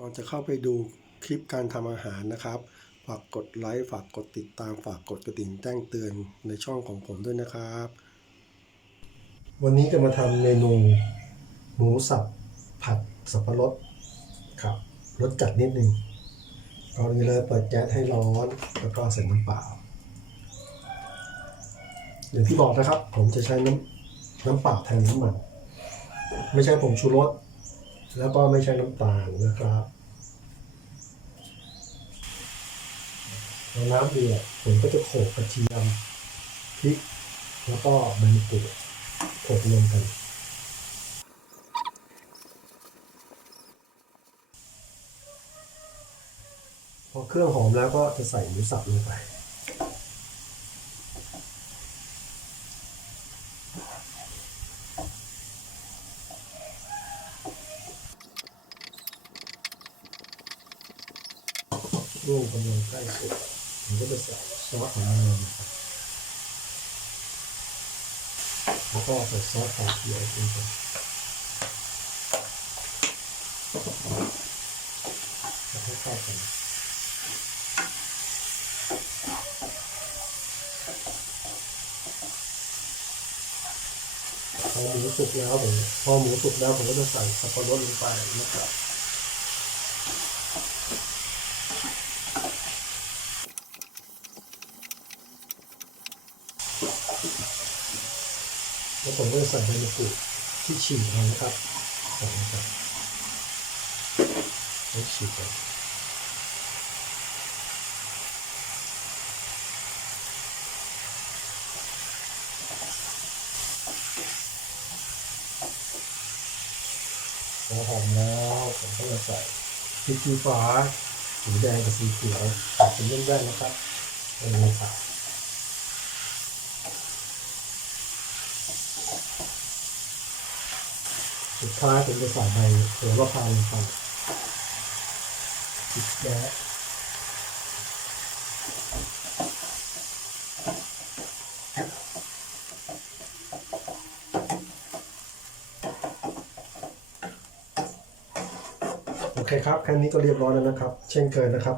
ก่อนจะเข้าไปดูคลิปการทำอาหารนะครับ ฝากกดไลค์ ฝากกดติดตาม ฝากกดกระดิ่งแจ้งเตือนในช่องของผมด้วยนะครับ วันนี้จะมาทำเมนูหมูสับผัดสับปะรดครับรสจัดนิดนึงก่อนอื่นเลยเปิดแก๊สให้ร้อนแล้วก็ใส่น้ำเปล่าอย่างที่บอกนะครับ ผมจะใช้น้ำน้ำเปล่าแทนน้ำมัน ไม่ใช่ผงชูรส แล้วก็ไม่ใช่น้ำตาลนะครับน้ำเดือดผมก็จะโขลกกระเทียมพริก แล้วก็ใบมะกรูดโขลกรวมกัน พอเครื่องหอมแล้วก็จะใส่หมูสับลงไป ช่วงกำลังใกล้สุดผมก็จะใส่ซอสของมันนะครับแล้วก็ใส่ซอสฝาเขียวลงไปจะให้เข้ากันพอหมูสุกแล้วผมพอหมูสุกแล้วผมก็จะใส่สับปะรดลงไปนะครับ แล้วผมก็จะใส่ใบมะกรูดที่ฉีกมานะครับใส่ลงไปแล้วฉีกไปพอหอมแล้วผมก็จะใส่พริกชี้ฟ้าสีแดงกับสีเขียวตัดเป็นแว่นๆนะครับเป็นในถาด สุดท้ายผมจะใส่ใบโหระพาลงไปปิดแก๊สโอเคครับ แค่นี้ก็เรียบร้อยแล้วนะครับ เช่นเคยนะครับ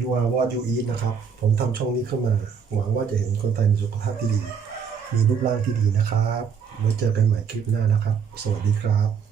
you are what you eat นะครับ ผมทำช่องนี้ขึ้นมา หวังว่าจะเห็นคนไทยมีสุขภาพที่ดี มีรูปร่างที่ดีนะครับไว้เจอกันใหม่คลิปหน้านะครับ สวัสดีครับ